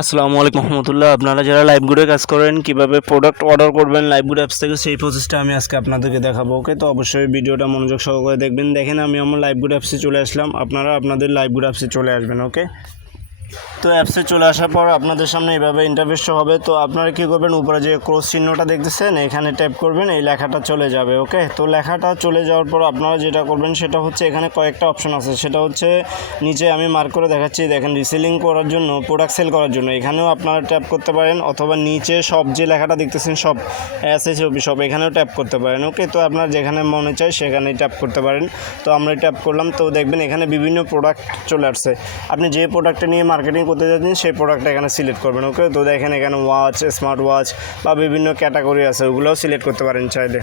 আসসালামু আলাইকুম রহমতুল্লাহ। আপনারা যারা লাইভ গুডে কাজ করেন, কীভাবে প্রোডাক্ট অর্ডার করবেন লাইভ গুড অ্যাপস থেকে, সেই প্রসেসটা আমি আজকে আপনাদেরকে দেখাবো ওকে তো অবশ্যই ভিডিওটা মনোযোগ সহকারে দেখবেন। দেখেন, আমি আমার লাইভ লাইভগুড অ্যাপসে চলে আসলাম। আপনারা আপনাদের লাইভ গুড অ্যাপসে চলে আসবেন ওকে তো অ্যাপসে চলে আসার পর আপনাদের সামনে এইভাবে ইন্টারফেস হবে। তো আপনারা কী করবেন? উপরে যে ক্রস চিহ্নটা দেখতেছেন, এখানে ট্যাপ করবেন, এই লেখাটা চলে যাবে ওকে তো লেখাটা চলে যাওয়ার পর আপনারা যেটা করবেন, সেটা হচ্ছে এখানে কয়েকটা অপশন আছে। সেটা হচ্ছে নিচে আমি মার্ক করে দেখাচ্ছি, দেখেন রিসেলিং করার জন্য প্রোডাক্ট সেল করার জন্য। এখানেও আপনারা ট্যাপ করতে পারেন, অথবা নিচে সব যে লেখাটা দেখতেছেন, সব এস এস সব এখানেও ট্যাপ করতে পারেন ওকে তো আপনার যেখানে মনে চায় সেখানেই ট্যাপ করতে পারেন। তো আমরা ট্যাপ করলাম, তো দেখবেন এখানে বিভিন্ন প্রোডাক্ট চলে আসছে। আপনি যে প্রোডাক্টটা নিয়ে মার্কেটিং করতে যাচ্ছেন সেই প্রোডাক্টটা এখানে সিলেক্ট করবেন ওকে তো দেখেন এখানে ওয়াচ স্মার্ট ওয়াচ বা বিভিন্ন ক্যাটাগরি আছে, ওগুলোও সিলেক্ট করতে পারেন চাইলে।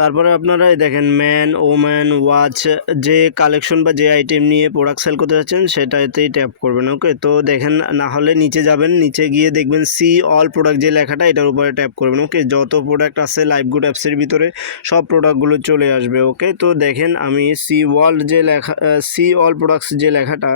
তারপরে আপনারা এই দেখেন ম্যান ওম্যান ওয়াচ যে কালেকশন বা যে আইটেম নিয়ে প্রোডাক্ট সেল করতে যাচ্ছেন, সেটাতেই ট্যাপ করবেন ওকে তো দেখেন, না হলে নিচে যাবেন, নিচে গিয়ে দেখবেন সি অল প্রোডাক্ট যে লেখাটা, এটার উপরে ট্যাপ করবেন ওকে যত প্রোডাক্ট আছে লাইভ গুড অ্যাপসের ভিতরে, সব প্রোডাক্টগুলো চলে আসবে ওকে তো দেখেন আমি সি ওয়ার্ল্ড যে লেখা সি অল প্রোডাক্টস যে লেখাটা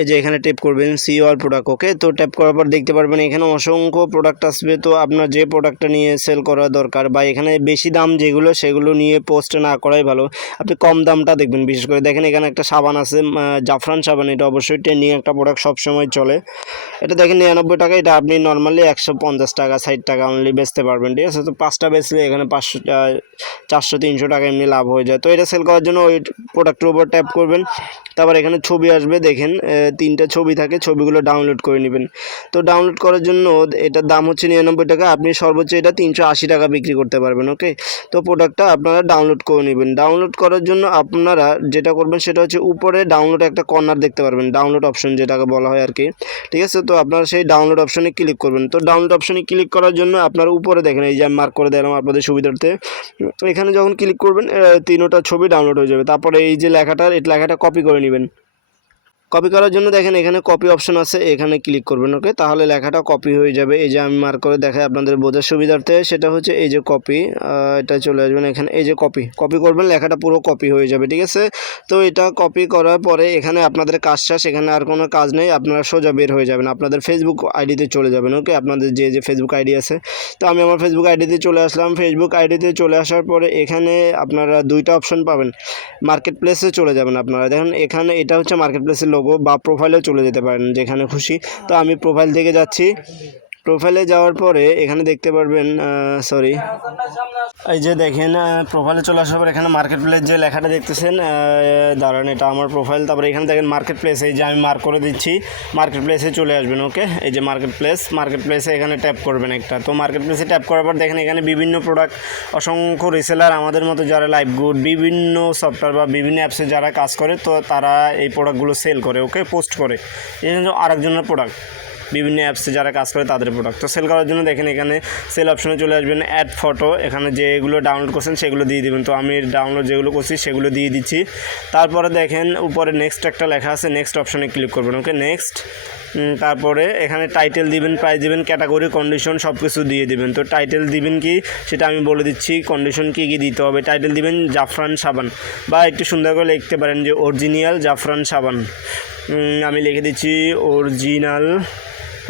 এই যে এখানে ট্যাপ করবেন সি অল প্রোডাক্ট ওকে তো ট্যাপ করার পর দেখতে পারবেন এখানে অসংখ্য প্রোডাক্ট আসবে। তো আপনার যে প্রোডাক্টটা নিয়ে সেল করা দরকার বা এখানে বেশি দাম যেগুলো, সেগুলো নিয়ে পোস্ট না করাই ভালো। আপনি কম দামটা দেখবেন। বিশেষ করে দেখেন এখানে একটা সাবান আছে জাফরান সাবান। এটা অবশ্যই ট্রেন্ডিং একটা প্রোডাক্ট সবসময় চলে। এটা দেখেন নিরানব্বই টাকা। এটা আপনি নর্মালি একশো পঞ্চাশ টাকা, ষাট টাকা অনলি বেচতে পারবেন, ঠিক আছে? তো পাঁচটা বেচলে এখানে পাঁচশো চারশো, তিনশো টাকা এমনি লাভ হয়ে যায়। তো এটা সেল করার জন্য ওই প্রোডাক্টের উপর ট্যাপ করবেন। তারপর এখানে ছবি আসবে, দেখেন তিনটা ছবি থাকে, ছবিগুলো ডাউনলোড করে নেবেন। তো ডাউনলোড করার জন্য এটার দাম হচ্ছে নিরানব্বই টাকা, আপনি সর্বোচ্চ এটা তিনশো আশি টাকা বিক্রি করতে পারবেন ওকে তো প্রোডাক্টটা আপনারা ডাউনলোড করে নেবেন। ডাউনলোড করার জন্য আপনারা যেটা করবেন সেটা হচ্ছে উপরে ডাউনলোড একটা কর্নার দেখতে পারবেন ডাউনলোড অপশন যেটাকে বলা হয় আর কি ঠিক আছে? তো আপনারা সেই ডাউনলোড অপশনে ক্লিক করবেন। তো ডাউনলোড অপশনে ক্লিক করার জন্য আপনারা উপরে দেখেন, এই যে আমি মার্ক করে দিলাম আপনাদের সুবিধার্থে, এখানে যখন ক্লিক করবেন তিনোটা ছবি ডাউনলোড হয়ে যাবে। তারপরে এই যে লেখাটা, এই লেখাটা কপি করে নেবেন। কপি করার জন্য দেখেন এখানে কপি অপশন আছে, এখানে ক্লিক করবেন ওকে তাহলে লেখাটা কপি হয়ে যাবে। এই যে আমি মার্ক করে দেখাই আপনাদের বোঝার সুবিধার্থে, সেটা হচ্ছে এই যে কপি এটা চলে আসবেন এখানে। এই যে কপি কপি করবেন, লেখাটা পুরো কপি হয়ে যাবে, ঠিক আছে? তো এটা কপি করার পরে এখানে আপনাদের কাজ শেষ, এখানে আর কোনো কাজ নেই, আপনারা সোজা বের হয়ে যাবেন, আপনাদের ফেসবুক আইডিতে চলে যাবেন ওকে আপনাদের যে যে ফেসবুক আইডি আছে। তো আমি আমার ফেসবুক আইডিতে চলে আসলাম। ফেসবুক আইডিতে চলে আসার পরে এখানে আপনারা দুইটা অপশন পাবেন। মার্কেট প্লেসে চলে যাবেন আপনারা। দেখেন এখানে এটা হচ্ছে মার্কেট প্লেসের লোগো বা প্রোফাইলে চলে যেতে পারেন যেখানে খুশি। তো আমি প্রোফাইল থেকে যাচ্ছি। প্রোফাইলে যাওয়ার পরে এখানে দেখতে পারবেন সরি এই যে দেখেন প্রোফাইলে চলে আসার পর এখানে মার্কেট প্লেস যে লেখাটা দেখতেছেন দাঁড়ান, এটা আমার প্রোফাইল তারপরে এখানে দেখেন মার্কেট প্লেস এই যে আমি মার্ক করে দিচ্ছি মার্কেট প্লেসে চলে আসবেন ওকে এই যে মার্কেট প্লেস মার্কেট প্লেসে এখানে ট্যাপ করবেন একটা। তো মার্কেট প্লেসে ট্যাপ করার পর দেখেন এখানে বিভিন্ন প্রোডাক্ট অসংখ্য রিসেলার আমাদের মতো যারা লাইভ গুড বিভিন্ন সফটওয়্যার বা বিভিন্ন অ্যাপসে যারা কাজ করে, তো তারা এই প্রোডাক্টগুলো সেল করে ওকে পোস্ট করে। এই জন্য আরেকজনের প্রোডাক্ট বিভিন্ন অ্যাপসে যারা কাজ করে তাদের প্রোডাক্ট তো সেল করার জন্য দেখেন এখানে সেল অপশনে চলে আসবেন অ্যাড ফটো এখানে যেগুলো ডাউনলোড করছেন সেগুলো দিয়ে দিবেন। তো আমি ডাউনলোড যেগুলো করছি সেগুলো দিয়ে দিচ্ছি। তারপরে দেখেন উপরে নেক্সট একটা লেখা আছে নেক্সট অপশনে ক্লিক করবেন। ওকে নেক্সট তারপরে এখানে টাইটেল দিবেন প্রাইস দিবেন ক্যাটাগরি কন্ডিশন সব কিছু দিয়ে দিবেন। তো টাইটেল দিবেন কি? সেটা আমি বলে দিচ্ছি কন্ডিশন কী কী দিতে হবে? টাইটেল দিবেন জাফরান সাবান। বা একটু সুন্দর করে লিখতে পারেন যে অরিজিনাল জাফরান সাবান। আমি লিখে দিচ্ছি অরিজিনাল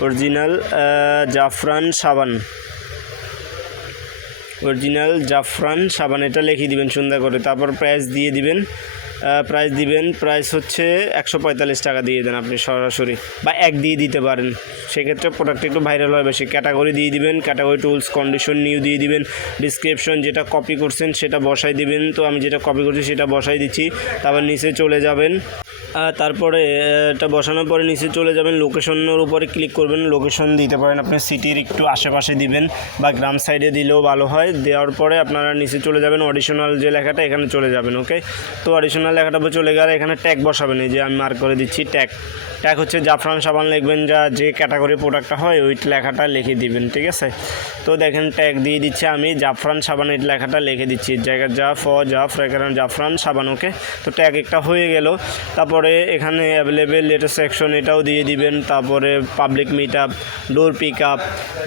অরিজিনাল জাফরান সাবান। অরিজিনাল জাফরান সাবান, এটা লিখে দিবেন সুন্দর করে। তারপর প্রাইস দিয়ে দিবেন। প্রাইস দিবেন। প্রাইস হচ্ছে একশো পঁয়তাল্লিশ টাকা দিয়ে দেন আপনি সরাসরি। বা এক দিয়ে দিতে পারেন। সেক্ষেত্রে প্রোডাক্ট একটু ভাইরাল হয়, বেশি ক্যাটাগরি দিয়ে দিবেন। ক্যাটাগরি টুলস কন্ডিশন নিউ দিয়ে দিবেন। ডিসক্রিপশন যেটা কপি করছেন, সেটা বসাই দিবেন। তো আমি যেটা কপি করছি, সেটা বসাই দিচ্ছি। তারপর নিচে চলে যাবেন। তারপরে, এটা বসানোর পরে নিচে চলে যাবেন। লোকেশনের উপরে ক্লিক করবেন। লোকেশন দিতে পারেন আপনি। সিটির একটু আশেপাশে দিবেন বা গ্রাম সাইডে দিলেও ভালো হয়। দেওয়ার পরে আপনারা নিচে চলে যাবেন। অডিশনাল যে লেখাটা, এখানে চলে যাবেন ওকে তো অডিশনাল লেখাটা চলে গেলে এখানে ট্যাগ বসাবেন এই যে আমি মার্ক করে দিচ্ছি ট্যাগ ট্যাগ হচ্ছে জাফরান সাবান লিখবেন যা যে ক্যাটাগরি প্রোডাক্টটা হয়, ওই লেখাটা লিখে দিবেন, ঠিক আছে? তো দেখেন ট্যাগ দিয়ে দিচ্ছি আমি, জাফরান সাবান এই লেখাটা লিখে দিচ্ছি। জায়গা জাফ, অ, জাফ এখানে জাফরান সাবান ওকে তো ট্যাগ একটা হয়ে গেল। তারপরে এখানে অ্যাভেলেবেল লেটেস্ট সেকশন এটাও দিয়ে দিবেন। তারপরে public meet up door pick up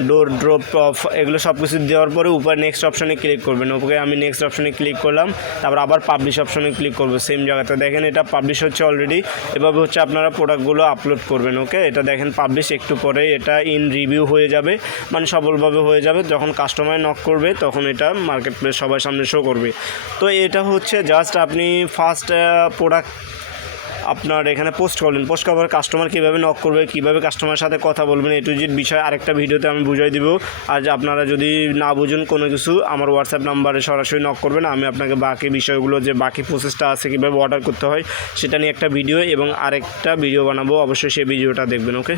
door drop off এগুলো সব কিছু দেওয়ার পরে উপরে নেক্সট অপশনে ক্লিক করবেন ওকে আমি নেক্সট অপশনে ক্লিক করলাম, তারপর আবার পাবলিশ অপশনে ক্লিক করব সেম জায়গাতে। দেখেন, এটা পাবলিশ হচ্ছে অলরেডি এভাবে হচ্ছে আপনারা প্রোডাক্টগুলো আপলোড করবেন ওকে এটা দেখেন পাবলিশ একটু পরে এটা ইন রিভিউ হয়ে যাবে মানে সফলভাবে হয়ে যাবে। যখন কাস্টমার নক করবে, তখন এটা মার্কেট প্লেস সবার সামনে শো করবে। তো এটা হচ্ছে জাস্ট আপনি ফার্স্ট প্রোডাক্ট আপনার এখানে পোস্ট করলেন পোস্ট করার পর কাস্টমার কীভাবে নক করবে, কীভাবে কাস্টমারের সাথে কথা বলবেন এটু জেড বিষয় আরেকটা ভিডিওতে আমি বুঝাই দেবো। আর আপনারা যদি না বুঝুন কোনো কিছু, আমার হোয়াটসঅ্যাপ নাম্বারে সরাসরি নক করবেন। আমি আপনাকে বাকি বিষয়গুলো, যে বাকি প্রসেসটা আছে, কীভাবে অর্ডার করতে হয়, সেটা নিয়ে একটা ভিডিও এবং আরেকটা ভিডিও বানাবো। অবশ্যই সেই ভিডিওটা দেখবেন ওকে